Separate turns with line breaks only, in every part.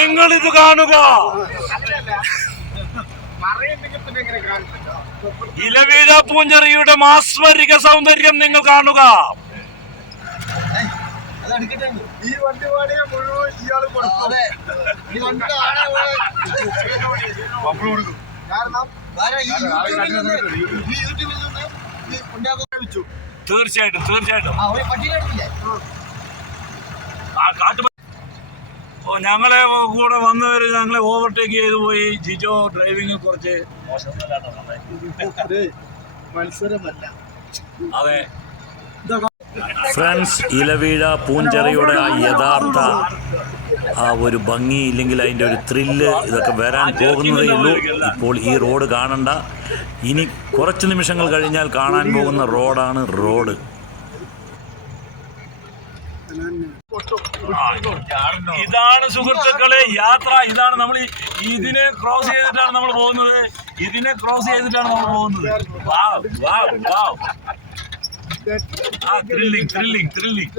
നിങ്ങൾ ഇത് കാണുക. ഇലവീഴ പൂഞ്ചെറിയുടെ മാസ്മരിക സൗന്ദര്യം നിങ്ങൾ കാണുക.
ഈ വണ്ടി പാടിയ മുഴുവൻ കൊടുക്കും കാരണം ഈ യൂട്യൂബിൽ നിന്ന്
തീർച്ചയായിട്ടും തീർച്ചയായിട്ടും.
ആ ഒരു പട്ടിക എടുത്തില്ലേ
ആ കാട്ടു ഓ ഞങ്ങളെ കൂടെ വന്നവർ ഞങ്ങളെ ഓവർടേക്ക് ചെയ്തു പോയി. ജിജോ ഡ്രൈവിംഗ് കുറച്ച്.
മത്സരമല്ല.
അതെ. ഫ്രണ്ട്സ് ഇലവീഴ പൂഞ്ചെറിയുടെ ആ യഥാർത്ഥ ആ ഒരു ഭംഗി ഇല്ലെങ്കിൽ അതിന്റെ ഒരു ത്രില്ല് ഇതൊക്കെ വരാൻ പോകുന്നതേ ഉള്ളൂ. ഇപ്പോൾ ഈ റോഡ് കാണണ്ട. ഇനി കുറച്ച് നിമിഷങ്ങൾ കഴിഞ്ഞാൽ കാണാൻ പോകുന്ന റോഡാണ് റോഡ്. ഇതാണ് സുഹൃത്തുക്കളെ യാത്ര. ഇതാണ് നമ്മൾ ഇതിനെ ക്രോസ് ചെയ്തിട്ടാണ് നമ്മൾ പോകുന്നത്. ഇതിനെ ക്രോസ് ചെയ്തിട്ടാണ് നമ്മൾ പോകുന്നത്. വാവ്, വാവ്, വാവ്. ആ ത്രില്ലിംഗ് ത്രില്ലിംഗ് ത്രില്ലിംഗ്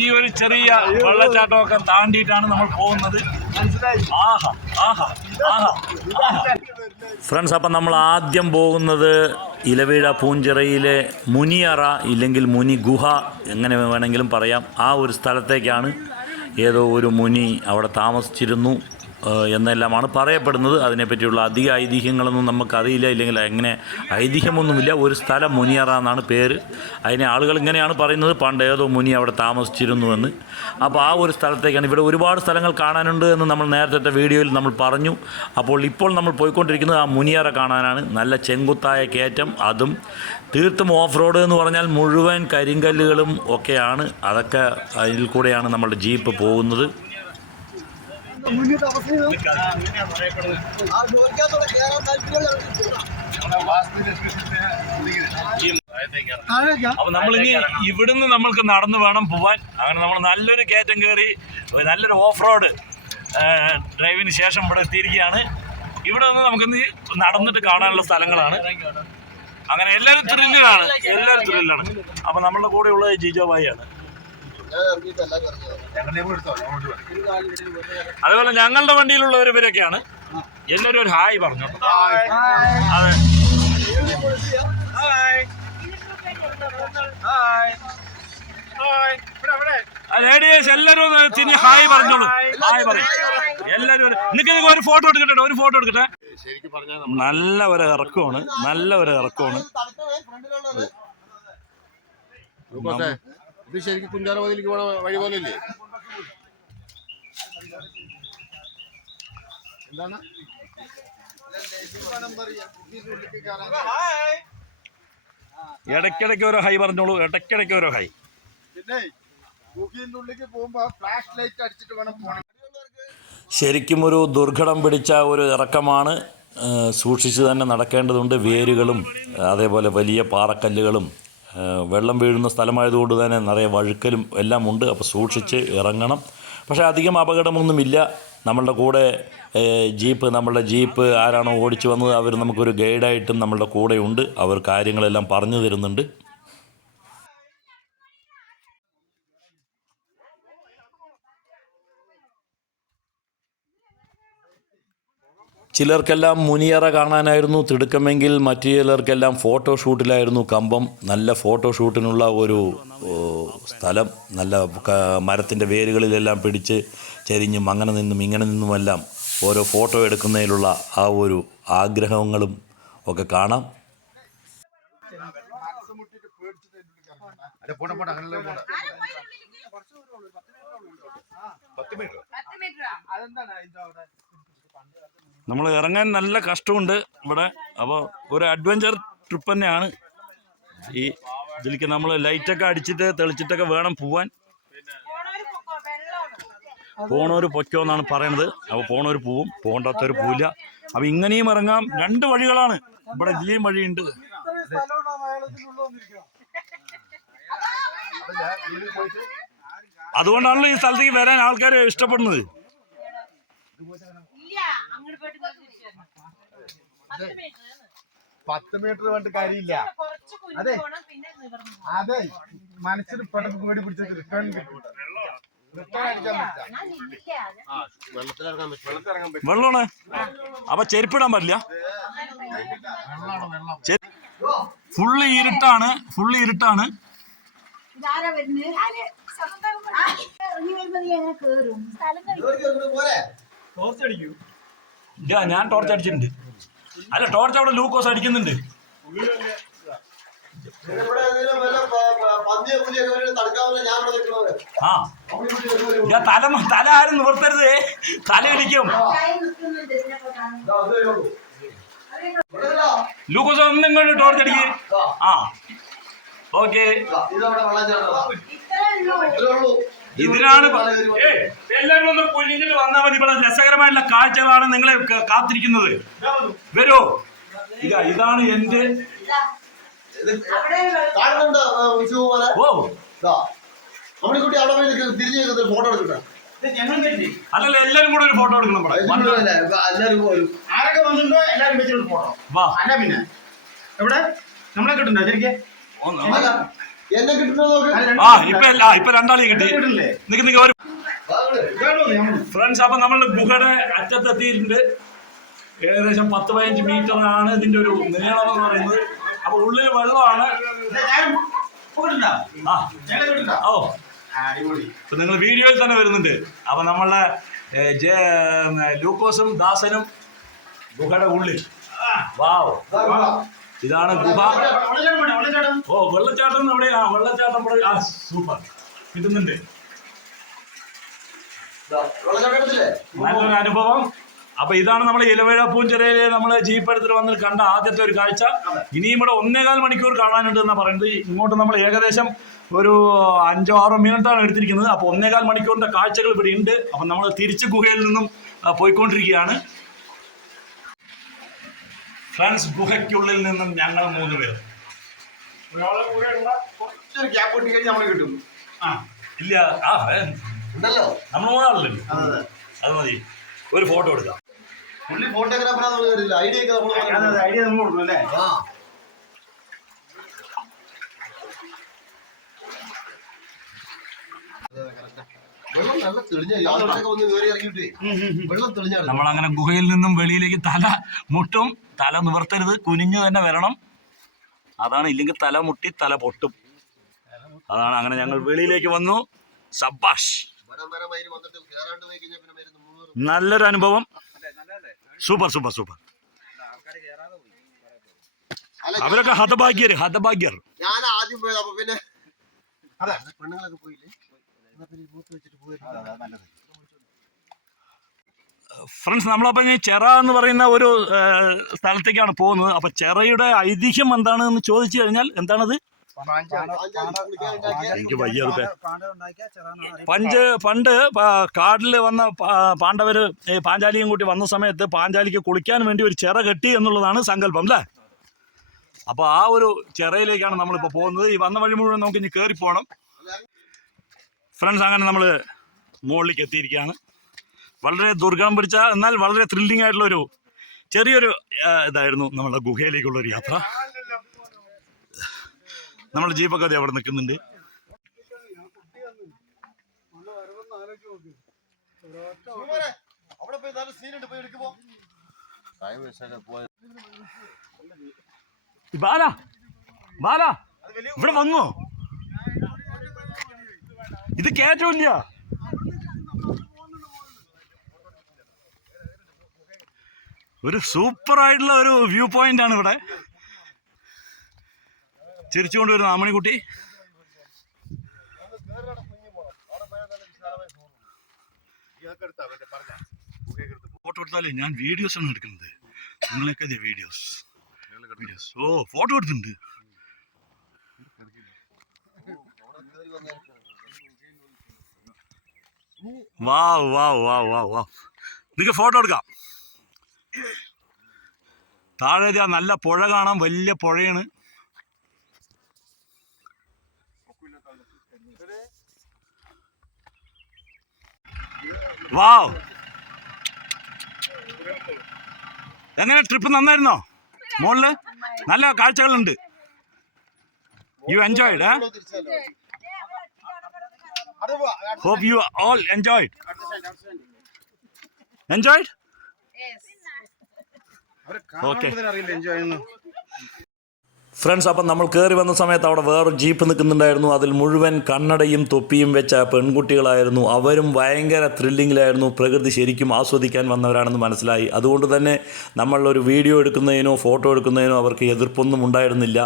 ഈ ഒരു ചെറിയ വെള്ളച്ചാട്ടമൊക്കെ താണ്ടിയിട്ടാണ് നമ്മൾ പോകുന്നത്.
മനസ്സിലായി.
ആഹാ ആഹാ ആഹാ. ഫ്രണ്ട്സ് അപ്പം നമ്മൾ ആദ്യം പോകുന്നത് ഇലവീഴ പൂഞ്ചിറയിലെ മുനിയറ ഇല്ലെങ്കിൽ മുനി ഗുഹ എങ്ങനെ വേണമെങ്കിലും പറയാം. ആ ഒരു സ്ഥലത്തേക്കാണ് ഏതോ ഒരു മുനി അവിടെ താമസിച്ചിരുന്നു. എന്നെല്ലാമാണ് പറയപ്പെടുന്നത്. അതിനെപ്പറ്റിയുള്ള അധിക ഐതിഹ്യങ്ങളൊന്നും നമുക്കറിയില്ല. ഇല്ലെങ്കിൽ എങ്ങനെ ഐതിഹ്യമൊന്നുമില്ല. ഒരു സ്ഥലം മുനിയറ എന്നാണ് പേര്. അതിനെ ആളുകൾ ഇങ്ങനെയാണ് പറയുന്നത്. പണ്ട് ഏതോ മുനി അവിടെ താമസിച്ചിരുന്നുവെന്ന്. അപ്പോൾ ആ ഒരു സ്ഥലത്തേക്കാണ് ഇവിടെ ഒരുപാട് സ്ഥലങ്ങൾ കാണാനുണ്ട് എന്ന് നമ്മൾ നേരത്തെ വീഡിയോയിൽ നമ്മൾ പറഞ്ഞു. അപ്പോൾ ഇപ്പോൾ നമ്മൾ പോയിക്കൊണ്ടിരിക്കുന്നത് ആ മുനിയറ കാണാനാണ്. നല്ല ചെങ്കുത്തായ കയറ്റം. അതും തീർത്തും ഓഫ് റോഡ് എന്ന് പറഞ്ഞാൽ മുഴുവൻ കരിങ്കല്ലുകളും ഒക്കെയാണ്. അതൊക്കെ അതിൽ കൂടെയാണ് നമ്മളുടെ ജീപ്പ് പോകുന്നത്.
മുന്നിട്ട്
അപ്പോൾ നമ്മളിനി ഇവിടുന്ന് നമ്മൾക്ക് നടന്നു വേണം പോവാൻ. അങ്ങനെ നമ്മൾ നല്ലൊരു കയറ്റം കയറി നല്ലൊരു ഓഫ് റോഡ് ഡ്രൈവിന് ശേഷം ഇവിടെ എത്തിയിരിക്കുകയാണ്. ഇവിടെ നിന്ന് നമുക്കിന്ന് നടന്നിട്ട് കാണാനുള്ള സ്ഥലങ്ങളാണ്. അങ്ങനെ എല്ലാവരും ത്രില്ലിലാണ് എല്ലാവരും ത്രില്ലാണ് അപ്പൊ നമ്മളുടെ കൂടെ ഉള്ളത് ജിജോ ഭായി ആണ് അതുപോലെ ഞങ്ങളുടെ വണ്ടിയിലുള്ളവർ ഇവരൊക്കെയാണ്. എല്ലാവരും ഒരു ഹായ് പറഞ്ഞു അതെ. ലേഡീസ് എല്ലാരും തിരിഞ്ഞ് ഹായ് പറഞ്ഞോളൂ. ഹായ് പറയും. നിനക്ക് നിനക്ക് ഒരു ഫോട്ടോ എടുക്കട്ടെ ഒരു ഫോട്ടോ എടുക്കട്ടെ. നല്ല ഒരു ഇറക്കമാണ് നല്ല ഒരു ഇറക്കമാണ്.
ഇത് ശരിക്കും കുഞ്ചാറമതിലേക്ക് പോണ വഴി പോലെ ഇല്ലേ എന്താണ്?
ഇടയ്ക്കിടയ്ക്ക് ഓരോ ഹൈ പറഞ്ഞോളൂ ഇടയ്ക്കിടയ്ക്ക് ഓരോ ഹൈ.
പിന്നെ ഫ്ലാഷ് ലൈറ്റ് അടിച്ചിട്ട് വേണം പോകണം.
ശരിക്കും ഒരു ദുർഘടം പിടിച്ച ഒരു ഇറക്കമാണ് സൂക്ഷിച്ച് തന്നെ നടക്കേണ്ടതുണ്ട്. വേരുകളും അതേപോലെ വലിയ പാറക്കല്ലുകളും വെള്ളം വീഴുന്ന സ്ഥലമായതുകൊണ്ട് തന്നെ നിറയെ വഴുക്കലും എല്ലാം ഉണ്ട്. അപ്പോൾ സൂക്ഷിച്ച് ഇറങ്ങണം. പക്ഷേ അധികം അപകടമൊന്നുമില്ല. നമ്മളുടെ കൂടെ ജീപ്പ് നമ്മളുടെ ജീപ്പ് ആരാണോ ഓടിച്ചു വന്നത് അവർ നമുക്കൊരു ഗൈഡായിട്ടും നമ്മളുടെ കൂടെയുണ്ട്. അവർ കാര്യങ്ങളെല്ലാം പറഞ്ഞു തരുന്നുണ്ട്. ചിലർക്കെല്ലാം മുനിയറ കാണാനായിരുന്നു തിടുക്കമെങ്കിൽ മറ്റു ചിലർക്കെല്ലാം ഫോട്ടോഷൂട്ടിലായിരുന്നു കമ്പം. നല്ല ഫോട്ടോഷൂട്ടിനുള്ള ഒരു സ്ഥലം. നല്ല മരത്തിന്റെ വേരുകളിലെല്ലാം പിടിച്ച് ചെരിഞ്ഞും അങ്ങനെ നിന്നും ഇങ്ങനെ നിന്നുമെല്ലാം ഓരോ ഫോട്ടോ എടുക്കുന്നതിലുള്ള ആ ഒരു ആഗ്രഹങ്ങളും ഒക്കെ കാണാം.
അല്ല പോണ പോണ അങ്ങനെ പോണ
അതെന്താണ് അതിന്റെ അവിടെ?
നമ്മൾ ഇറങ്ങാൻ നല്ല കഷ്ടമുണ്ട് ഇവിടെ. അപ്പോൾ ഒരു അഡ്വഞ്ചർ ട്രിപ്പ് തന്നെയാണ്. ഈ ഇതിലേക്ക് നമ്മൾ ലൈറ്റൊക്കെ അടിച്ചിട്ട് തെളിച്ചിട്ടൊക്കെ വേണം പോവാൻ. പോണവർ പൊയ്ക്കോ എന്നാണ് പറയണത്. അപ്പോൾ പോണവർ പോവും. പോകണ്ടാത്തവർ പോവില്ല. അപ്പോൾ ഇങ്ങനെയും ഇറങ്ങാം. രണ്ട് വഴികളാണ്. ഇവിടെ ഇതിലെയും വഴിയുണ്ട്. അതുകൊണ്ടാണല്ലോ ഈ സ്ഥലത്തേക്ക് വരാൻ ആൾക്കാർ ഇഷ്ടപ്പെടുന്നത്.
പത്ത് മീറ്റർ വേണ്ട കാര്യമില്ല. അതെ. അതെ. മനസ്സിന് പെട്ടെന്ന് പേടി പിടിച്ചിട്ട് റിട്ടേൺ കിട്ടൂല
വെള്ളമാണ് അപ്പൊ ചെരുപ്പിടാൻ പറ്റില്ല. ഫുള്ള് ഇരുട്ടാണ്. ഫുള്ള് ഇരുട്ടാണ്.
ഇറങ്ങി വരുമ്പോ നീ എങ്ങനെ കേറും? സ്ഥലം കഴിക്കും
ഇവർക്ക് ഇങ്ങോട്ട് പോരെ
ഇല്ല ഞാൻ ടോർച്ച് അടിച്ചിട്ടുണ്ട്. അല്ല ടോർച്ച് അവിടെ ലൂക്കോസ് അടിക്കുന്നുണ്ട്. ആ. ഞാൻ തല തല ആരും നിവർത്തരുത്. തല ഇടിക്കും. ലൂക്കോസ് ഒന്ന് ഇങ്ങോട്ട് ടോർച്ച് അടിക്ക്.
ഇതാ,
ആ. ഓക്കെ ഇതിനാണ് ഏയ്, എല്ലാവരും ഒന്ന് കുഞ്ഞിങ്ങിൽ വന്നാൽ മതി. ഇവിടെ രസകരമായിട്ടുള്ള കാഴ്ചകളാണ് നിങ്ങളെ കാത്തിരിക്കുന്നത്. വരൂ. ഇതാ ഇതാണ് എന്റെ
ഫോട്ടോ എടുക്കട്ടെ
അല്ലല്ല എല്ലാരും കൂടെ ഒരു ഫോട്ടോ എടുക്കണം
ആരൊക്കെ വന്നിട്ടുണ്ടോ? എല്ലാരും വെച്ചിട്ട് ഫോട്ടോ.
വാ.
അല്ല പിന്നെ. എവിടെ? നമ്മളെ കിട്ടുന്നുണ്ടോ ശരിക്കും?
എന്നെ കിട്ടുന്നത്
ഇപ്പൊ കിട്ടി.
കിട്ടില്ലേ?
നിക്ക് നിക്ക് ഒരു
അവിടെ.
ഫ്രണ്ട്സ് അപ്പൊ നമ്മൾ ഗുഹയുടെ അറ്റത്തെത്തിയിട്ടുണ്ട്. ഏകദേശം പത്ത് പതിനഞ്ച് മീറ്റർ ആണ് ഇതിന്റെ ഒരു നീളം എന്ന് പറയുന്നത്. അപ്പൊ ഉള്ളിൽ വെള്ളമാണ്. ആ. ഓ. ഇപ്പൊ നിങ്ങൾ വീഡിയോയിൽ തന്നെ വരുന്നുണ്ട്. അപ്പൊ നമ്മളെ ലൂക്കോസും ദാസനും ഗുഹയുടെ ഉള്ളിൽ. വാവ്. ഇതാണ് ഗുഹ. ഓ വെള്ളച്ചാട്ടം അവിടെ ആ വെള്ളച്ചാട്ടം ഇവിടെ ആ സൂപ്പർ. കിട്ടുന്നുണ്ട്? നല്ലൊരു അനുഭവം. അപ്പൊ ഇതാണ് നമ്മൾ ഇലവേഴ പൂഞ്ചിറയിലെ നമ്മൾ ജീപ്പ് എടുത്തിട്ട് വന്ന് കണ്ട ആദ്യത്തെ ഒരു കാഴ്ച. ഇനിയും ഇവിടെ ഒന്നേകാൽ മണിക്കൂർ കാണാനുണ്ട് എന്നാ പറയുന്നത്. ഇങ്ങോട്ട് നമ്മൾ ഏകദേശം ഒരു അഞ്ചോ ആറോ മിനിറ്റാണ് എടുത്തിരിക്കുന്നത്. അപ്പോൾ ഒന്നേകാൽ മണിക്കൂറിന്റെ കാഴ്ചകൾ ഇവിടെ ഉണ്ട്. അപ്പം നമ്മൾ തിരിച്ച് ഗുഹയിൽ നിന്നും പോയിക്കൊണ്ടിരിക്കുകയാണ്. ഫ്രണ്ട്സ് ഗുഹയ്ക്കുള്ളിൽ നിന്നും ഞങ്ങൾ മൂന്ന് പേർ
കുറച്ചൊരു ഗ്യാപ്പ് കിട്ടി കഴിഞ്ഞാൽ നമ്മൾ കിട്ടും.
ആ ഇല്ല ആ
ഉണ്ടല്ലോ.
നമ്മൾ മൂന്നാളല്ലേ?
അതെ,
മതി. ഒരു ഫോട്ടോ എടുക്കാം.
പുള്ളി ഫോട്ടോഗ്രാഫർ ഐഡിയ ഒക്കെ നമ്മൾ
ഐഡിയ നമ്മൾ കൊടുക്കും അല്ലേ?
വെള്ളം നല്ല തെളിഞ്ഞ യാത്രയൊക്കെ വന്ന് കയറി ഇറങ്ങിയിട്ടേ. വെള്ളം തെളിഞ്ഞാണ്
നമ്മൾ അങ്ങനെ ഗുഹയിൽ നിന്നും വെളിയിലേക്ക് തല മുട്ടും തല നിവർത്തരുത് കുനിഞ്ഞു തന്നെ വരണം. അതാണ് ഇല്ലെങ്കിൽ തല മുട്ടി തല പൊട്ടും. അതാണ് അങ്ങനെ ഞങ്ങൾ വെളിയിലേക്ക് വന്നു. സബാഷ് നല്ലൊരു അനുഭവം. Super super super. അവരൊക്കെ ഹതഭാഗ്യർ ഹതഭാഗ്യർ.
ഞാൻ ആദ്യം പോയത് അപ്പൊ പിന്നെ അതെ പെണ്ണുങ്ങളൊക്കെ പോയില്ലേ?
ഫ്രണ്ട്സ് നമ്മളപ്പോൾ ഇനി ചെറ എന്ന് പറയുന്ന ഒരു സ്ഥലത്തേക്കാണ് പോകുന്നത്. അപ്പോൾ ചെറയുടെ ഐതിഹ്യം എന്താണെന്ന് ചോദിച്ചു കഴിഞ്ഞാൽ എന്താണത്? എനിക്ക് വയ്യ അത് പേ- പഞ്ച് പണ്ട് കാട്ടിൽ വന്ന പാണ്ഡവർ പാണ്ഡവര് പാഞ്ചാലിയും കൂട്ടി വന്ന സമയത്ത് പാഞ്ചാലിക്ക് കുളിക്കാൻ വേണ്ടി ഒരു ചിറ കെട്ടി എന്നുള്ളതാണ് സങ്കല്പം അല്ലേ? അപ്പോൾ ആ ഒരു ചിറയിലേക്കാണ് നമ്മളിപ്പോൾ പോകുന്നത്. ഈ വന്ന വഴി മുഴുവൻ നമുക്ക് ഇനി കയറി പോകണം ഫ്രണ്ട്സ് അങ്ങനെ നമ്മൾ മുകളിലേക്ക് എത്തിയിരിക്കുകയാണ് വളരെ ദുർഗം പിടിച്ച എന്നാൽ വളരെ ത്രില്ലിംഗ് ആയിട്ടുള്ള ഒരു ചെറിയൊരു ഇതായിരുന്നു നമ്മുടെ ഗുഹയിലേക്കുള്ള ഒരു യാത്ര. നമ്മുടെ ജീപ്പൊക്കെ അത് അവിടെ നിൽക്കുന്നുണ്ട്. ഇവിടെ വന്നോ? ഇത് കേറ്റമില്ല ഒരു സൂപ്പർ ആയിട്ടുള്ള ഒരു വ്യൂ പോയിന്റ് ആണ് ഇവിടെ. ചിരിച്ചുകൊണ്ട് വരുന്ന ആമണിക്കുട്ടി ഫോട്ടോ എടുത്താലേ ഞാൻ വീഡിയോസ് ആണ് എടുക്കുന്നത്. നിങ്ങളൊക്കെ വീഡിയോസ് വീഡിയോസ് ഓ ഫോട്ടോ എടുത്തിട്ടുണ്ട്. വാ വാവ് വാവ് വാവ് വാവ്. നിങ്ങൾക്ക് ഫോട്ടോ എടുക്കാം. താഴെ നല്ല പുഴ കാണാം വലിയ പുഴയാണ്. വാവ്. എങ്ങനെ ട്രിപ്പ് നന്നായിരുന്നോ? മോളിൽ നല്ല കാഴ്ചകളുണ്ട്. യു എൻജോയ്ഡ്
അത്
you all enjoyed. Enjoyed? Okay
അറിയില്ല എൻജോയ് ചെയ്യുന്നു.
ഫ്രണ്ട്സ് അപ്പം നമ്മൾ കയറി വന്ന സമയത്ത് അവിടെ വേറൊരു ജീപ്പ് നിൽക്കുന്നുണ്ടായിരുന്നു. അതിൽ മുഴുവൻ കണ്ണടയും തൊപ്പിയും വെച്ച പെൺകുട്ടികളായിരുന്നു. അവരും ഭയങ്കര ത്രില്ലിങ്ങിലായിരുന്നു പ്രകൃതി ശരിക്കും ആസ്വദിക്കാൻ വന്നവരാണെന്ന് മനസ്സിലായി. അതുകൊണ്ട് തന്നെ നമ്മളൊരു വീഡിയോ എടുക്കുന്നതിനോ ഫോട്ടോ എടുക്കുന്നതിനോ അവർക്ക് എതിർപ്പൊന്നും ഉണ്ടായിരുന്നില്ല.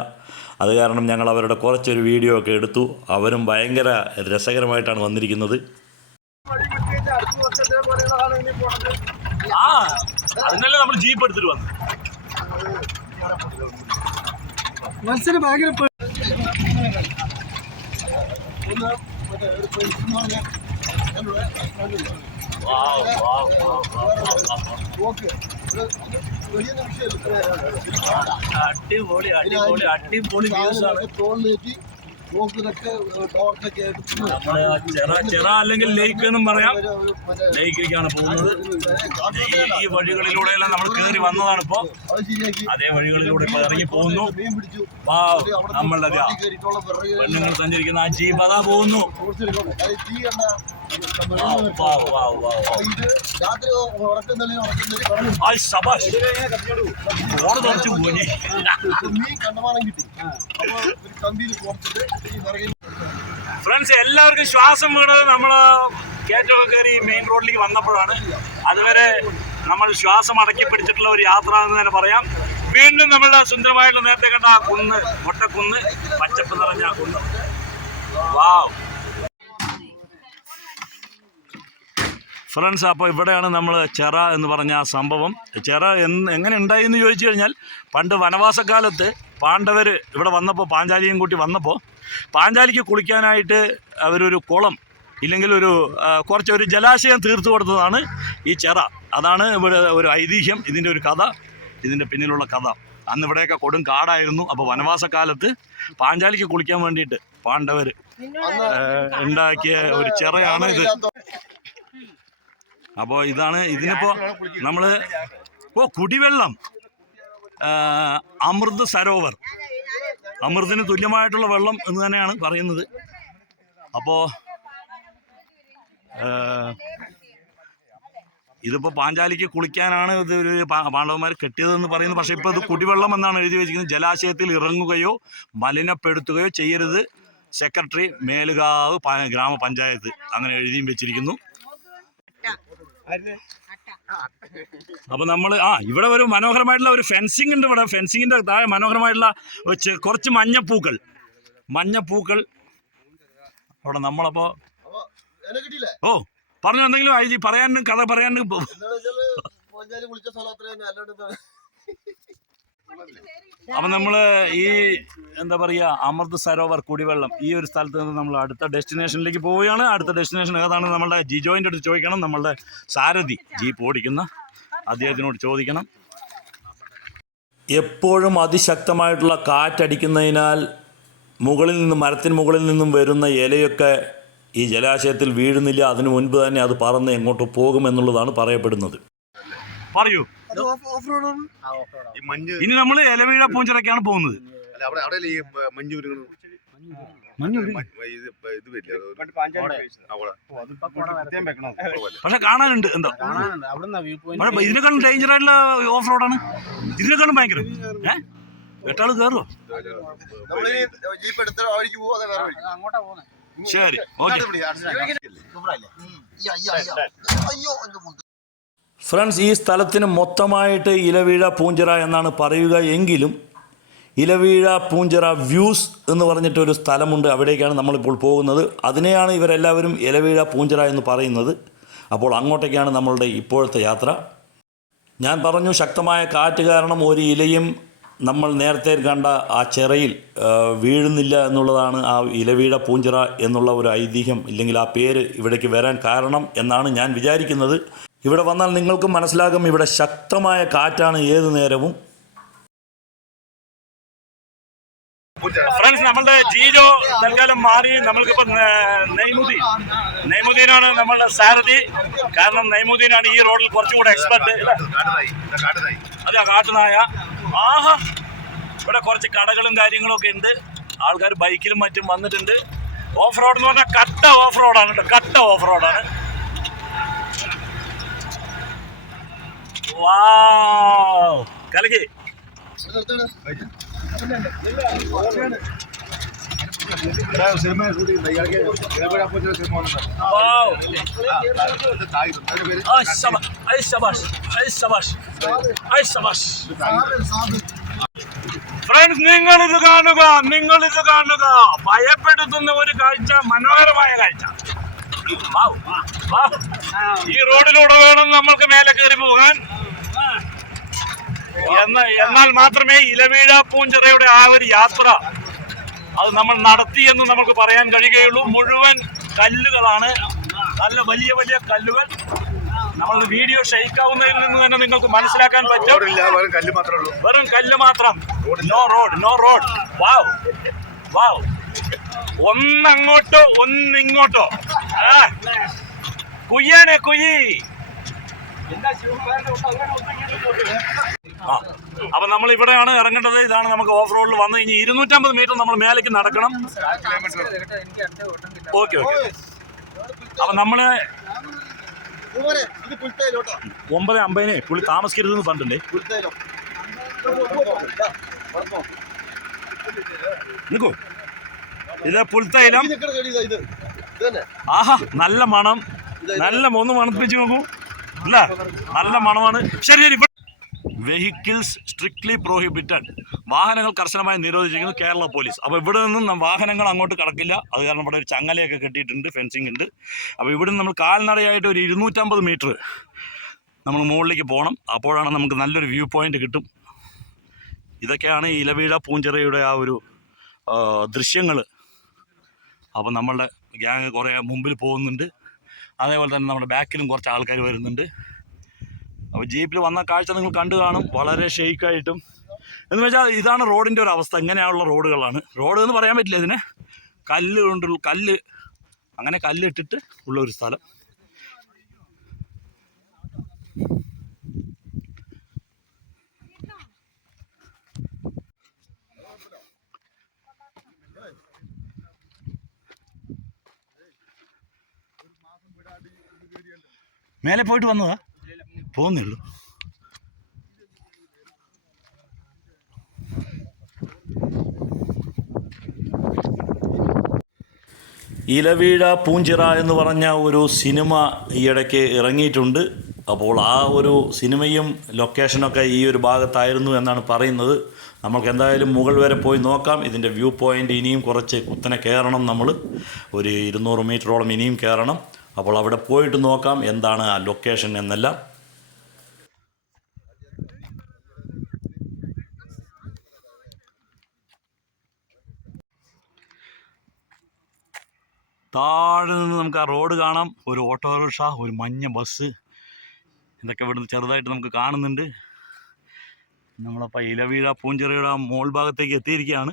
അത് കാരണം ഞങ്ങൾ അവരുടെ കുറച്ചൊരു വീഡിയോ ഒക്കെ എടുത്തു. അവരും ഭയങ്കര രസകരമായിട്ടാണ് വന്നിരിക്കുന്നത്. ആ അതിനല്ലേ നമ്മൾ ജീപ്പ് എടുത്തിട്ട് വന്നു
മത്സരം ഭയങ്കര
ഓക്കെ
അടിപൊളി അടിപൊളി അടിപൊളി ചെറ അല്ലെങ്കിൽ ലേക്ക് എന്നും പറയാം. ലേക്കിലേക്കാണ് പോകുന്നത്. ഈ വഴികളിലൂടെ എല്ലാം നമ്മൾ കയറി വന്നതാണ് ഇപ്പോ
അതേ
വഴികളിലൂടെ ഇപ്പൊ ഇറങ്ങി പോകുന്നു. നമ്മളുടെ പെണ്ണുങ്ങൾ സഞ്ചരിക്കുന്ന ആ ജീപ്പ് അതാ പോകുന്നു. ഫ്രണ്ട്സ് എല്ലാവർക്കും ശ്വാസം വീണത് നമ്മൾ കയറ്റമൊക്കെ കയറി മെയിൻ റോഡിലേക്ക് വന്നപ്പോഴാണ്. അതുവരെ നമ്മൾ ശ്വാസം അടക്കി പിടിച്ചിട്ടുള്ള ഒരു യാത്ര എന്ന് തന്നെ പറയാം. വീണ്ടും നമ്മളുടെ സുന്ദരമായിട്ടുള്ള നേരത്തെ കണ്ട ആ കുന്ന് ഒട്ടക്കുന്ന് പച്ചപ്പ് നിറഞ്ഞ ആ കുന്ന്. വാവ്. ഫ്രണ്ട്സ് അപ്പോൾ ഇവിടെയാണ് നമ്മൾ ചെറ എന്ന് പറഞ്ഞ ആ സംഭവം. ചെറ എന്ന് എങ്ങനെ ഉണ്ടായി എന്ന് ചോദിച്ചു കഴിഞ്ഞാൽ പണ്ട് വനവാസക്കാലത്ത് പാണ്ഡവർ ഇവിടെ വന്നപ്പോൾ പാഞ്ചാലിയും കൂട്ടി വന്നപ്പോൾ പാഞ്ചാലിക്ക് കുളിക്കാനായിട്ട് അവരൊരു കുളം ഇല്ലെങ്കിൽ ഒരു കുറച്ചൊരു കുറച്ച് ഒരു ജലാശയം തീർത്തു കൊടുത്തതാണ് ഈ ചെറ. അതാണ് ഇവിടെ ഒരു ഐതിഹ്യം ഇതിന്റെ ഒരു കഥ ഇതിന്റെ പിന്നിലുള്ള കഥ. അന്ന് ഇവിടെയൊക്കെ കൊടും കാടായിരുന്നു. അപ്പോൾ വനവാസക്കാലത്ത് പാഞ്ചാലിക്ക് കുളിക്കാൻ വേണ്ടിയിട്ട് പാണ്ഡവർ ഉണ്ടാക്കിയ ഒരു ചെറയാണ് ഇത്. അപ്പോൾ ഇതാണ് ഇതിനിപ്പോൾ നമ്മൾ ഓ കുടിവെള്ളം. അമൃത് സരോവർ. അമൃതിന് തുല്യമായിട്ടുള്ള വെള്ളം എന്ന് തന്നെയാണ് പറയുന്നത്. അപ്പോൾ ഇതിപ്പോൾ പാഞ്ചാലിക്ക് കുളിക്കാനാണ് ഇത് ഒരു പാണ്ഡവന്മാർ കെട്ടിയതെന്ന് പറയുന്നത് പക്ഷേ ഇപ്പോൾ ഇത് കുടിവെള്ളം എന്നാണ് എഴുതി വെച്ചിരിക്കുന്നത്. ജലാശയത്തിൽ ഇറങ്ങുകയോ മലിനപ്പെടുത്തുകയോ ചെയ്യരുത്. സെക്രട്ടറി മേലുകാവ് ഗ്രാമപഞ്ചായത്ത് അങ്ങനെ എഴുതിയും വെച്ചിരിക്കുന്നു. അപ്പൊ നമ്മൾ ആ ഇവിടെ ഒരു മനോഹരമായിട്ടുള്ള ഒരു ഫെൻസിങ് ഉണ്ട് ഇവിടെ. ഫെൻസിങ്ങിന്റെ താഴെ മനോഹരമായിട്ടുള്ള കുറച്ച് മഞ്ഞപ്പൂക്കൾ. മഞ്ഞപ്പൂക്കൾ. അവിടെ നമ്മളപ്പോ ഓ പറഞ്ഞു എന്തെങ്കിലും ഐ ജി പറയാനും കഥ പറയാനും അപ്പൊ നമ്മൾ ഈ എന്താ പറയാ അമൃത് സരോവർ കുടിവെള്ളം ഈ ഒരു സ്ഥലത്ത് നിന്ന് നമ്മൾ അടുത്ത ഡെസ്റ്റിനേഷനിലേക്ക് പോവുകയാണ്. അടുത്ത ഡെസ്റ്റിനേഷൻ ഏതാണ് നമ്മളുടെ ജിജോയിന്റെ അടുത്ത് ചോദിക്കണം. നമ്മളുടെ സാരഥി ജീപ്പ് ഓടിക്കുന്ന അദ്ദേഹത്തിനോട് ചോദിക്കണം. എപ്പോഴും അതിശക്തമായിട്ടുള്ള കാറ്റടിക്കുന്നതിനാൽ മുകളിൽ നിന്നും മരത്തിന് മുകളിൽ നിന്നും വരുന്ന ഇലയൊക്കെ ഈ ജലാശയത്തിൽ വീഴുന്നില്ല. അതിനു മുൻപ് തന്നെ അത് പറന്ന് എങ്ങോട്ട് പോകുമെന്നുള്ളതാണ് പറയപ്പെടുന്നത്. പറയൂ. ഇനി നമ്മൾ ഇലവീഴ പൂഞ്ചിറക്കാണ് പോകുന്നത് പക്ഷെ കാണാനുണ്ട് എന്താ പക്ഷെ ഇതിനേക്കാളും ഡേഞ്ചർ ആയിട്ടുള്ള ഓഫ് റോഡാണ് ഇതിനേക്കാളും ഭയങ്കര ഏ എട്ടാൾ കയറുമോ
നമ്മളീ
ശരി ഓക്കെ
അയ്യ, അയ്യ. അയ്യോ എന്ന് മുണ്ട്.
ഫ്രണ്ട്സ് ഈ സ്ഥലത്തിന് മൊത്തമായിട്ട് ഇലവീഴ പൂഞ്ചിറ എന്നാണ് പറയുക എങ്കിലും ഇലവീഴ പൂഞ്ചിറ വ്യൂസ് എന്ന് പറഞ്ഞിട്ടൊരു സ്ഥലമുണ്ട്. അവിടേക്കാണ് നമ്മളിപ്പോൾ പോകുന്നത്. അതിനെയാണ് ഇവരെല്ലാവരും ഇലവീഴ പൂഞ്ചിറ എന്ന് പറയുന്നത്. അപ്പോൾ അങ്ങോട്ടേക്കാണ് നമ്മളുടെ ഇപ്പോഴത്തെ യാത്ര. ഞാൻ പറഞ്ഞു ശക്തമായ കാറ്റ് കാരണം ഒരു ഇലയും നമ്മൾ നേരത്തെ കണ്ട ആ ചിറയിൽ വീഴുന്നില്ല എന്നുള്ളതാണ് ആ ഇലവീഴ പൂഞ്ചിറ എന്നുള്ള ഒരു ഐതിഹ്യം ഇല്ലെങ്കിൽ ആ പേര് ഇവിടേക്ക് വരാൻ കാരണം എന്നാണ് ഞാൻ വിചാരിക്കുന്നത്. ഇവിടെ വന്നാൽ നിങ്ങൾക്ക് മനസ്സിലാകും ഇവിടെ ശക്തമായ കാറ്റാണ് ഏത് നേരവും. ഫ്രണ്ട്സ് നമ്മളുടെ ജീജോ തൽക്കാലം മാറി. നമ്മൾക്കിപ്പോ നെയ്മുദ്ദീൻ നെയ്മുദ്ദീനാണ് നമ്മളുടെ സാരഥി. കാരണം നെയ്മുദ്ദീനാണ് ഈ റോഡിൽ കുറച്ചും കൂടെ എക്സ്പെർട്ട് അതെ കാട്ടുനായ ആഹാ. ഇവിടെ കുറച്ച് കടകളും കാര്യങ്ങളും ഒക്കെ ഉണ്ട്. ആൾക്കാർ ബൈക്കിലും മറ്റും വന്നിട്ടുണ്ട്. ഓഫ് റോഡ് എന്ന് പറഞ്ഞാൽ കട്ട ഓഫ് റോഡാണ് കേട്ടോ. കട്ട ഓഫ് റോഡാണ് വാവ് കലക്കി
സിനിമ ഷൂട്ടിംഗ് ഇയാൾക്ക് ഇലവീഴ പൂഞ്ചിറ സിനിമ
വാവ്
പേര്
ഐ ശബാഷ് ഐ ശബാഷ് ഐ ശബാഷ് ഐ ശബാഷ് ഫ്രണ്ട്സ് നിങ്ങൾ ഇത് കാണുക നിങ്ങൾ ഇത് കാണുക. ഭയപ്പെടുത്തുന്ന ഒരു കാഴ്ച മനോഹരമായ കാഴ്ച. ഈ റോഡിലൂടെ വേണം നമ്മൾക്ക് മേലെ കയറി പോകാൻ. എന്നാൽ മാത്രമേ ഇലവീഴ പൂഞ്ചിറയുടെ ആ ഒരു യാത്ര അത് നമ്മൾ നടത്തി എന്ന് നമുക്ക് പറയാൻ കഴിയുകയുള്ളൂ. മുഴുവൻ കല്ലുകളാണ്. നല്ല വലിയ വലിയ കല്ലുകൾ. നമ്മൾ വീഡിയോ ഷെയ്ക്കാവുന്നതിൽ നിന്ന് തന്നെ നിങ്ങൾക്ക് മനസ്സിലാക്കാൻ പറ്റും.
വെറും കല്ല്
മാത്രം. No road no road wow wow ഒന്നങ്ങോട്ടോ ഒന്നിങ്ങോട്ടോ. കുയ്യാനെ കുയ്യി ആ അപ്പൊ നമ്മൾ ഇവിടെയാണ് ഇറങ്ങേണ്ടത്. ഇതാണ് നമുക്ക് ഓഫ് റോഡിൽ വന്നു കഴിഞ്ഞ് ഇരുന്നൂറ്റമ്പത് മീറ്റർ നമ്മൾ മേലേക്ക് നടക്കണം. ഓക്കെ ഓക്കെ അപ്പൊ
നമ്മൾ
ഒമ്പത് അമ്പതിനെ പുള്ളി താമസിക്കരുതെന്ന് പറഞ്ഞിട്ടുണ്ടേ.
പുൽത്തൈലോ.
നിൽക്കൂ ഇത് പുൽത്തൈലം. ആഹാ നല്ല മണം. നല്ല ഒന്ന് മണപ്പിച്ച് നോക്കൂ. അല്ല? നല്ല മണമാണ്. ശരി ശരി വെഹിക്കിൾസ് സ്ട്രിക്ട്ലി പ്രോഹിബിറ്റഡ് വാഹനങ്ങൾ കർശനമായി നിരോധിച്ചിരിക്കുന്നു കേരള പോലീസ്. അപ്പോൾ ഇവിടെ നിന്നും വാഹനങ്ങൾ അങ്ങോട്ട് കടക്കില്ല. അത് കാരണം ഇവിടെ ഒരു ചങ്ങലയൊക്കെ കെട്ടിയിട്ടുണ്ട് ഫെൻസിങ് ഉണ്ട്. അപ്പോൾ ഇവിടെ നമ്മൾ കാൽനടയായിട്ട് ഒരു ഇരുന്നൂറ്റമ്പത് മീറ്റർ നമ്മൾ മുകളിലേക്ക് പോകണം. അപ്പോഴാണ് നമുക്ക് നല്ലൊരു വ്യൂ പോയിന്റ് കിട്ടും. ഇതൊക്കെയാണ് ഇലവീഴ പൂഞ്ചിറയുടെ ആ ഒരു ദൃശ്യങ്ങൾ അപ്പോൾ നമ്മളുടെ ഗ്യാങ് കുറേ മുമ്പിൽ പോകുന്നുണ്ട്. അതേപോലെ തന്നെ നമ്മുടെ ബാക്കിലും കുറച്ച് ആൾക്കാർ വരുന്നുണ്ട്. അപ്പോൾ ജീപ്പിൽ വന്ന കാഴ്ച നിങ്ങൾ കണ്ടു കാണും. വളരെ ഷെയ്ക്കായിട്ടും എന്ന് വെച്ചാൽ ഇതാണ് റോഡിന്റെ ഒരു അവസ്ഥ. ഇങ്ങനെയുള്ള റോഡുകളാണ് റോഡ് എന്ന് പറയാൻ പറ്റില്ല ഇതിന്. കല്ല് കൊണ്ടുള്ള കല്ല്. അങ്ങനെ കല്ലിട്ടിട്ട് ഉള്ള ഒരു സ്ഥലം. മേലെ പോയിട്ട് വന്നതാ. പോകുന്നേ ഉള്ളൂ ഇലവീഴ പൂഞ്ചിറ എന്ന് പറഞ്ഞ ഒരു സിനിമ ഈയിടയ്ക്ക് ഇറങ്ങിയിട്ടുണ്ട്. അപ്പോൾ ആ ഒരു സിനിമയും ലൊക്കേഷനൊക്കെ ഈ ഒരു ഭാഗത്തായിരുന്നു എന്നാണ് പറയുന്നത്. നമ്മൾക്ക് എന്തായാലും മുകൾ വരെ പോയി നോക്കാം. ഇതിന്റെ വ്യൂ പോയിന്റ് ഇനിയും കുറച്ച് കുത്തനെ കയറണം നമ്മൾ. ഒരു ഇരുന്നൂറ് മീറ്ററോളം ഇനിയും കയറണം. അപ്പോൾ അവിടെ പോയിട്ട് നോക്കാം എന്താണ് ആ ലൊക്കേഷൻ എന്നെല്ലാം. താഴെ നിന്ന് നമുക്ക് ആ റോഡ് കാണാം. ഒരു ഓട്ടോറിക്ഷ ഒരു മഞ്ഞ ബസ് ഇതൊക്കെ ഇവിടുന്ന് ചെറുതായിട്ട് നമുക്ക് കാണുന്നുണ്ട്. നമ്മളപ്പോൾ ഇലവീഴ പൂഞ്ചിറയുടെ ആ മോൾ ഭാഗത്തേക്ക് എത്തിയിരിക്കുകയാണ്.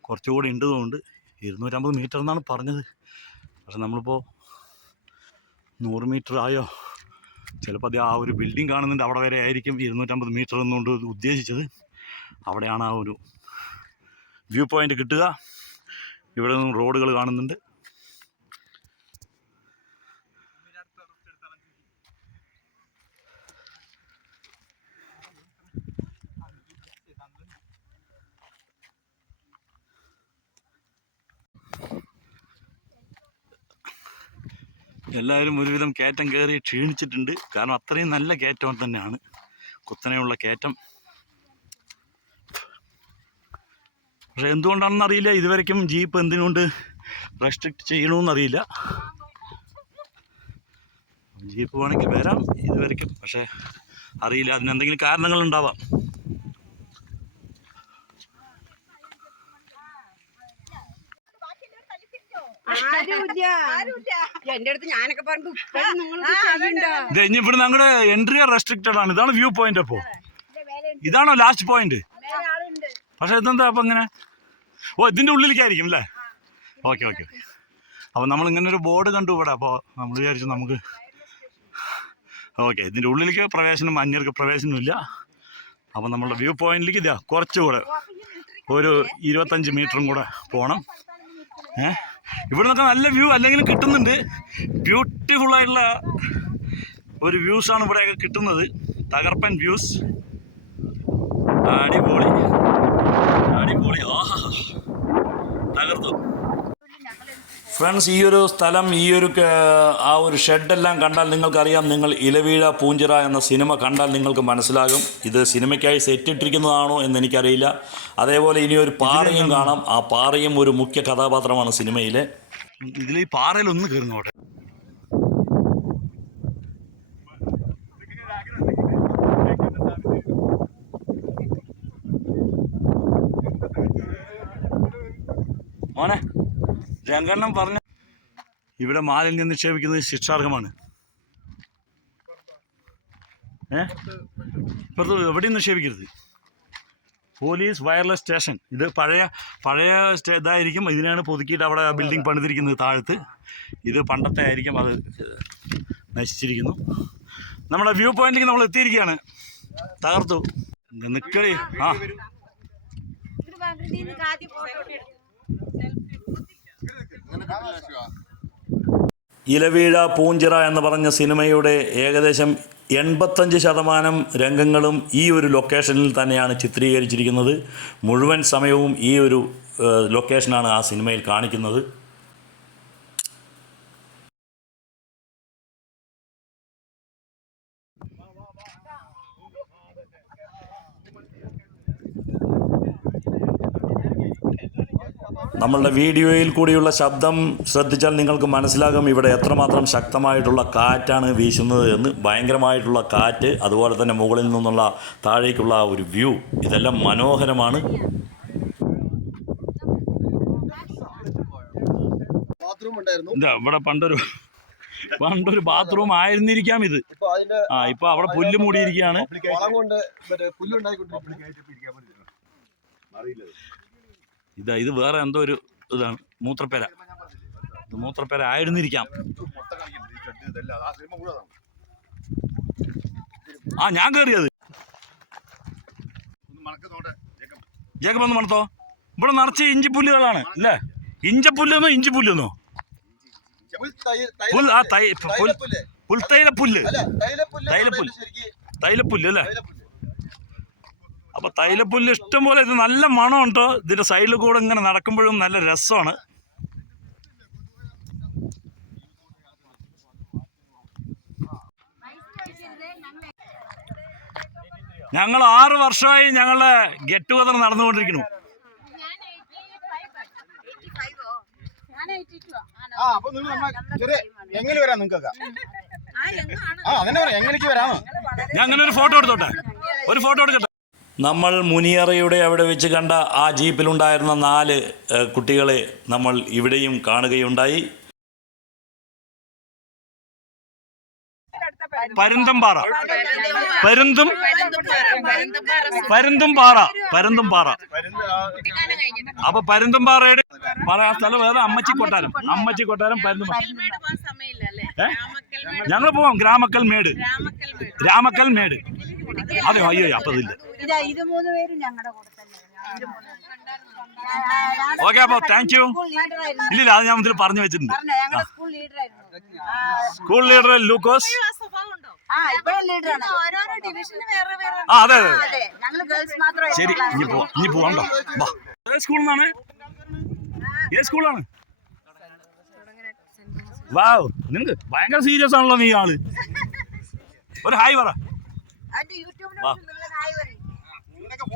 കുറച്ചുകൂടി ഉണ്ട് തോന്നുന്നുണ്ട്. ഇരുന്നൂറ്റമ്പത് മീറ്റർ എന്നാണ് പറഞ്ഞത്. പക്ഷെ നമ്മളിപ്പോൾ നൂറ് മീറ്റർ ആയോ? ചിലപ്പോൾ അത് ആ ഒരു ബിൽഡിംഗ് കാണുന്നുണ്ട്. അവിടെ വരെ ആയിരിക്കും ഇരുന്നൂറ്റമ്പത് മീറ്റർ എന്നുകൊണ്ട് ഉദ്ദേശിച്ചത്. അവിടെയാണ് ആ ഒരു വ്യൂ പോയിന്റ് കിട്ടുക. ഇവിടെ നിന്നും റോഡുകൾ കാണുന്നുണ്ട്. എല്ലാവരും ഒരുവിധം കയറ്റം കയറി ക്ഷീണിച്ചിട്ടുണ്ട്. കാരണം അത്രയും നല്ല കയറ്റം തന്നെയാണ്. കുത്തനെയുള്ള കയറ്റം. പക്ഷെ എന്തുകൊണ്ടാണെന്ന് അറിയില്ല. ഇതുവരയ്ക്കും ജീപ്പ് എന്തിനുകൊണ്ട് റെസ്ട്രിക്റ്റ് ചെയ്യണമെന്നറിയില്ല ജീപ്പ് വേണമെങ്കിൽ വരാം. ഇതുവരയ്ക്കും പക്ഷേ അറിയില്ല. അതിന് എന്തെങ്കിലും കാരണങ്ങളുണ്ടാവാം.
എന്റെ അടുത്ത് ഞാനൊക്കെ പറഞ്ഞു ഇപ്പഴും നിങ്ങൾ ചെയ്യണ്ടോ?
ഇത് ഇനി ഇവിടുന്ന് അങ്ങോട്ട് എൻട്രി റെസ്ട്രിക്റ്റഡ് ആണ്. ഇതാണ് വ്യൂ പോയിന്റ് അപ്പോ. ഇതാണോ ലാസ്റ്റ് പോയിന്റ് പക്ഷെ ഇതെന്താ അപ്പൊ ഇങ്ങനെ? ഓ ഇതിന്റെ ഉള്ളിലേക്കായിരിക്കും അല്ലേ? ഓക്കെ ഓക്കെ അപ്പോൾ നമ്മൾ ഇങ്ങനെ ഒരു ബോർഡ് കണ്ടു ഇവിടെ. അപ്പോൾ നമ്മൾ വിചാരിച്ചു നമുക്ക് ഓക്കെ ഇതിന്റെ ഉള്ളിലേക്ക് പ്രവേശനം അന്യർക്ക് പ്രവേശനമില്ല അപ്പോൾ നമ്മളുടെ വ്യൂ പോയിന്റിലേക്ക് ഇതാ കുറച്ചുകൂടെ ഒരു ഇരുപത്തഞ്ച് മീറ്ററും കൂടെ പോകണം ഏ? ഇവിടെ നിന്നൊക്കെ നല്ല വ്യൂ അല്ലെങ്കിലും കിട്ടുന്നുണ്ട്. ബ്യൂട്ടിഫുൾ ആയിട്ടുള്ള ഒരു വ്യൂസാണ് ഇവിടെയൊക്കെ കിട്ടുന്നത്. തകർപ്പൻ വ്യൂസ് അടിപൊളി ആഹാ തകർത്തു ഫ്രണ്ട്സ് ഈ ഒരു സ്ഥലം ഈ ഒരു ആ ഒരു ഷെഡെല്ലാം കണ്ടാൽ നിങ്ങൾക്കറിയാം നിങ്ങൾ ഇലവീഴ പൂഞ്ചിറ എന്ന സിനിമ കണ്ടാൽ നിങ്ങൾക്ക് മനസ്സിലാകും ഇത് സിനിമയ്ക്കായി സെറ്റ് ഇട്ടിരിക്കുന്നതാണോ എന്ന് എനിക്കറിയില്ല. അതേപോലെ ഇനി ഒരു പാറയും കാണാം. ആ പാറയും ഒരു മുഖ്യ കഥാപാത്രമാണ് സിനിമയിലെ. ഇതിൽ ഈ പാറയിൽ ഒന്ന് കയറുന്നോട്ടെ. മോനെ രംഗണ്ണം പറഞ്ഞ ഇവിടെ മാലിന്യം നിക്ഷേപിക്കുന്നത് ശിക്ഷാർഹമാണ് ഏ ഇപ്പുറത്ത് എവിടെയും നിക്ഷേപിക്കരുത് പോലീസ് വയർലെസ് സ്റ്റേഷൻ ഇത് പഴയ പഴയ സ്റ്റേ ഇതായിരിക്കും ഇതിനാണ് പുതുക്കിയിട്ട് അവിടെ ബിൽഡിംഗ് പണിതിരിക്കുന്നത് താഴത്ത് ഇത് പണ്ടത്തെ ആയിരിക്കും അത് നശിച്ചിരിക്കുന്നു നമ്മുടെ വ്യൂ പോയിന്റിലേക്ക് നമ്മൾ എത്തിയിരിക്കുകയാണ് തകർത്തു നിൽക്കടി ആ ഇലവീഴ പൂഞ്ചിറ എന്ന് പറഞ്ഞ സിനിമയുടെ ഏകദേശം എൺപത്തഞ്ച് ശതമാനം രംഗങ്ങളും ഈ ഒരു ലൊക്കേഷനിൽ തന്നെയാണ് ചിത്രീകരിച്ചിരിക്കുന്നത്. മുഴുവൻ സമയവും ഈ ഒരു ലൊക്കേഷനാണ് ആ സിനിമയിൽ കാണിക്കുന്നത്. നമ്മളുടെ വീഡിയോയിൽ കൂടിയുള്ള ശബ്ദം ശ്രദ്ധിച്ചാൽ നിങ്ങൾക്ക് മനസ്സിലാകും. ഇവിടെ എത്രമാത്രം ശക്തമായിട്ടുള്ള കാറ്റാണ് വീശുന്നത് എന്ന്. ഭയങ്കരമായിട്ടുള്ള കാറ്റ് അതുപോലെ തന്നെ മുകളിൽ നിന്നുള്ള താഴേക്കുള്ള ആ ഒരു വ്യൂ. ഇതെല്ലാം മനോഹരമാണ്. ഇവിടെ പണ്ടൊരു പണ്ടൊരു ബാത്റൂം ആയിരുന്നിരിക്കാം ഇത്. ആ ഇപ്പൊ അവിടെ പുല്ല് മൂടിയിരിക്കുകയാണ്
വളം കൊണ്ട് മറ്റേ പുല്ലുണ്ടായിക്കൊണ്ടിരിക്കുന്നു
ഇതാ ഇത് വേറെ എന്തോ ഒരു ഇതാണ്. മൂത്രപ്പേര. ഇത് മൂത്രപ്പേര ആയിരുന്നിരിക്കാം. ആ ഞാൻ കയറിയത് ജേക്കബ് ഒന്ന് മണത്തോ. ഇവിടെ നിറച്ച് ഇഞ്ചിപ്പുല്ലുകളാണ് അല്ലേ? ഇഞ്ചപ്പുല്ലെന്നോ ഇഞ്ചിപ്പുല്ലെന്നോ? പുൽ ആ തൈ പുൽ
പുൽ തൈലപ്പുല്ല്.
തൈലപ്പുല്ല്. തൈലപ്പുല്ല്. അല്ലേ?
തൈലപ്പുല്ല്
അപ്പൊ തൈലപ്പുല്ല് ഇഷ്ടം പോലെ ഇത് നല്ല മണം ഉണ്ടോ ഇതിന്റെ സൈഡിൽ കൂടെ ഇങ്ങനെ നടക്കുമ്പോഴും നല്ല രസമാണ്. ഞങ്ങൾ ആറ് വർഷമായി ഞങ്ങളുടെ ഗെറ്റ് ടുഗദർ നടന്നുകൊണ്ടിരിക്കുന്നു.
എങ്ങനെ വരാം നിങ്ങൾക്കൊക്കെ? ആ അങ്ങനെ പറയാം? എങ്ങനെയൊക്കെ വരാമോ?
ഞാൻ അങ്ങനെ ഒരു ഫോട്ടോ എടുത്തോട്ടെ? ഒരു ഫോട്ടോ എടുക്കട്ടെ? നമ്മൾ മുനിയറയുടെ അവിടെ വെച്ച് കണ്ട ആ ജീപ്പിലുണ്ടായിരുന്ന നാല് കുട്ടികളെ നമ്മൾ ഇവിടെയും കാണുകയുണ്ടായി. പരുന്തംപാറ. പരുന്തും പരുന്തുംപാറ. പരുന്തുംപാറ. അപ്പൊ പരുന്തുംപാറയുടെ പറ സ്ഥലം വേറെ അമ്മച്ചി കൊട്ടാരം. അമ്മച്ചി കൊട്ടാരം പരുന്തുംപാറ? ഞങ്ങൾ പോവാം. ഗ്രാമക്കൽ മേട്. രാമക്കൽ മേട്. അതെ അയ്യോ അപ്പൊ അതില്ല.
ഇതാ ഇത് മൂന്ന് പേരും ഞങ്ങളുടെ കൂടെ തന്നെ.
ഓക്കെ അപ്പൊ താങ്ക് യു ഇല്ലില്ല അത് ഞാൻ ഇതിൽ പറഞ്ഞു വെച്ചിട്ടുണ്ട്.
പറഞ്ഞ ഞങ്ങളുടെ സ്കൂൾ ലീഡർ ആയിരുന്നു.
സ്കൂൾ ലീഡർ ലൂക്കോസ്
ആ ഇപ്പോഴും ലീഡറാണ്
ഓരോരോ ഡിവിഷന് വേറെ വേറെ
ആ അതെ അതെ.
അതെ ഞങ്ങൾ ഗേൾസ് മാത്രമേ
ശരി ഇനി പോവാം ഇനി പോവാണ്ടോ സ്കൂളിൽ നിന്നാണ് ഏത് സ്കൂളാണ് വാവ് നിങ്ങക്ക് ഭയങ്കര സീരിയസ് ആണല്ലോ നീ ആൾ. ഒരു ഹായ് പറ.
യൂട്യൂബിൽ
വാ.
നിങ്ങൾ ഹായ് പറയും
ഫോട്ടോ വരും കേട്ടോ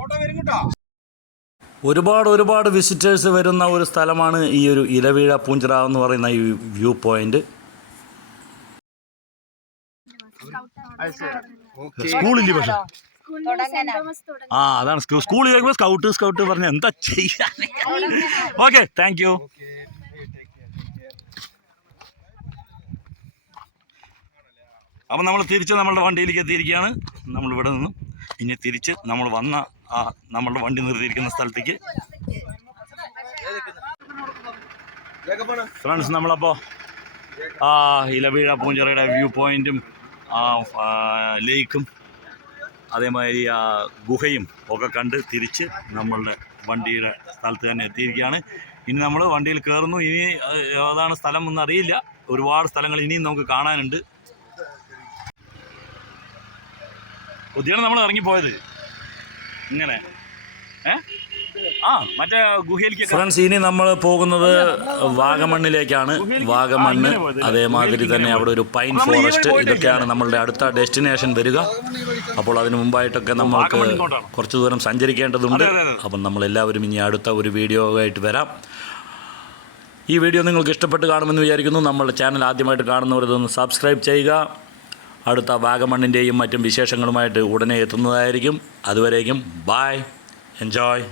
ഒരുപാട് ഒരുപാട് വിസിറ്റേഴ്സ് വരുന്ന ഒരു സ്ഥലമാണ് ഈ ഒരു ഇലവീഴ പൂഞ്ചിറ എന്ന് പറയുന്ന ഈ വ്യൂ പോയിന്റ് സ്കൂളില്ലേ പക്ഷെ? ആ. അതാണ് സ്കൂ- സ്കൂളിൽ കേൾക്കുമ്പോൾ സ്കൗട്ട് സ്കൗട്ട് പറഞ്ഞ എന്താ ചെയ്യാൻ ഓക്കെ താങ്ക് യു അപ്പം നമ്മൾ തിരിച്ച് നമ്മളുടെ വണ്ടിയിലേക്ക് എത്തിയിരിക്കുകയാണ്. നമ്മൾ ഇവിടെ നിന്നും. ഇനി തിരിച്ച് നമ്മൾ വന്ന ആ നമ്മളുടെ വണ്ടി നിർത്തിയിരിക്കുന്ന സ്ഥലത്തേക്ക്. ഫ്രണ്ട്സ് നമ്മളപ്പോൾ ആ ഇലവീഴ പൂഞ്ചിറയുടെ വ്യൂ പോയിന്റും ആ ലേക്കും അതേമാതിരി ആ ഗുഹയും ഒക്കെ കണ്ട് തിരിച്ച് നമ്മളുടെ വണ്ടിയുടെ സ്ഥലത്ത് തന്നെ എത്തിയിരിക്കുകയാണ്. ഇനി നമ്മൾ വണ്ടിയിൽ കയറുന്നു ഇനി ഏതാണ് സ്ഥലം ഒന്നും അറിയില്ല. ഒരുപാട് സ്ഥലങ്ങൾ ഇനിയും നമുക്ക് കാണാനുണ്ട്. ബുദ്ധിയാണ് നമ്മൾ ഇറങ്ങിപ്പോയത്. ഇങ്ങനെ. ആ മറ്റേ ഗുഹയിലേക്ക് ഫ്രണ്ട്സ് ഇനി നമ്മൾ പോകുന്നത് വാഗമണ്ണിലേക്കാണ്. വാഗമണ്ണ് അതേമാതിരി തന്നെ അവിടെ ഒരു പൈൻ ഫോറസ്റ്റ് ഇതൊക്കെയാണ് നമ്മളുടെ അടുത്ത ഡെസ്റ്റിനേഷൻ വരിക. അപ്പോൾ അതിന് മുമ്പായിട്ടൊക്കെ നമ്മൾക്ക് കുറച്ച് ദൂരം സഞ്ചരിക്കേണ്ടതുണ്ട്. അപ്പം നമ്മളെല്ലാവരും ഇനി അടുത്ത ഒരു വീഡിയോ ആയിട്ട് വരാം. ഈ വീഡിയോ നിങ്ങൾക്ക് ഇഷ്ടപ്പെട്ട് കാണുമെന്ന് വിചാരിക്കുന്നു. നമ്മുടെ ചാനൽ ആദ്യമായിട്ട് കാണുന്നവർ ഇതൊന്ന് സബ്സ്ക്രൈബ് ചെയ്യുക. അടുത്ത വാഗമണ്ണിന്റെയും മറ്റും വിശേഷങ്ങളുമായിട്ട് ഉടനെ എത്തുന്നതായിരിക്കും. അതുവരേക്കും ബായ് എൻജോയ്